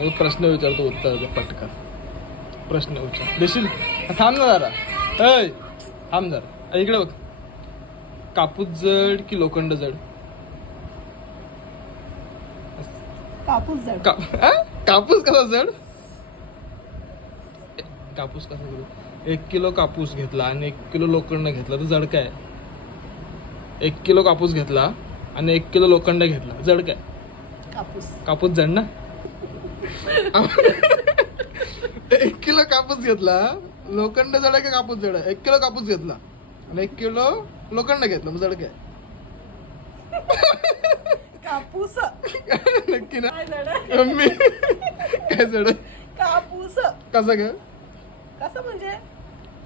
प्रश्न विचारतो उत्तर दे पटकन. प्रश्न विचार देशील. थांब ना जरा. ऐ थांब जरा इकडे बघ. कापूस जड की लोखंड जड? कापूस जड. कापूस कसा जड? कापूस कसा जड? 1 किलो कापूस घेतला आणि 1 किलो लोखंड घेतला तर जड काय? 1 किलो कापूस घेतला आणि 1 किलो लोखंड घेतला जड काय? कापूस. कापूस जड ना. 1 किलो कापूस घेतला, लोखंड जड आहे का कापूस जड आहे? 1 किलो कापूस घेतला आणि 1 किलो लोखंड घेतलं, मग जड काय? कापूस. नक्की ना? काय जड आहे? मम्मी काय जड आहे? कापूस. कसं काय? कसं म्हणजे?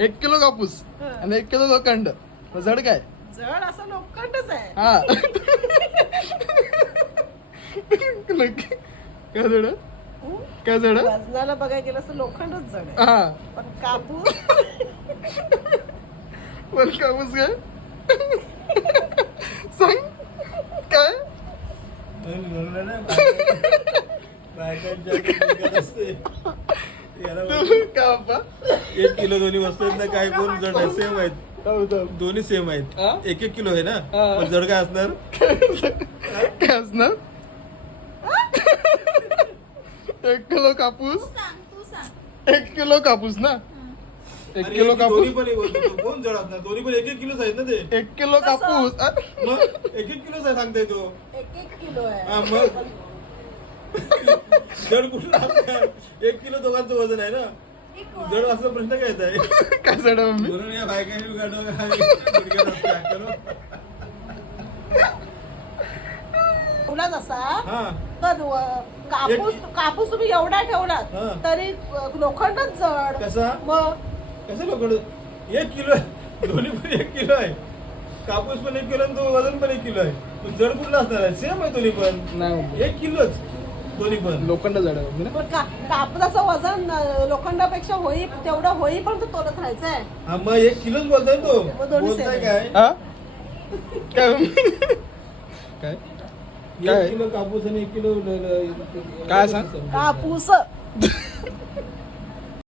1 किलो कापूस आणि 1 किलो लोखंड, मग जड काय? जड असं लोखंडच आहे. हा. नक्की काय जड आहे? काय जड आहे? वजनाला बघायला गेलं तर लोखंडच जड आहे. हा पण कापूस. पण कापूस काय? सांग काय? काय बाप्पा? 1 किलो दोन्ही वस्तू आहेत ना, काय कोण जड आहे? सेम आहेत, दोन्ही सेम आहेत. हा? 1 किलो आहे ना, हा. पण जड काय असणार? काय असणार? 1 किलो कापूस. तू सांग. 1 किलो कापूस ना. 1 अरे, किलो दोन्ही कापूस. पण एक वस्तू, कोण जड असणार? दोन्ही पण 1 किलोच आहेत ना ते. 1 किलो कापूस. मग 1 किलोच आहे सांगताय तो. 1 किलो आहे. हा, मग जड कुठलं असणार? 1 किलो दोघांचं वजन आहे ना. जड असं प्रश्न काय येत आहे? काय जड आहे मम्मी? म्हणून या बायकांनी गुडघ्यात असं काय करू? तुला जसा हा. तर कापूस तुम्ही एवढा ठेवलात हा. तरी लोखंडच जड. कसा? मग कसं लोक 1 किलो आहे, दोन्ही पण 1 किलो आहे. कापूस पण 1 किलो आणि तो वजन पण 1 किलो आहे. पण जड कुठलं असणार आहे? सेम आहे दोन्ही पण. नाही मम्मी. 1 किलोच दोन्ही पण. लोखंड जड आहे मम्मी ना. पण कापसाचं वजन लोखंडापेक्षा तेवढं होईपर्यंत तोलत राहायचंय. हा, मग 1 किलोच बोलताय तो. मग दोन्ही बोलताय same काय? हा? काय मम्मी? काय? 1 किलो कापूस आणि 1 किलो काय सांग? कापूस.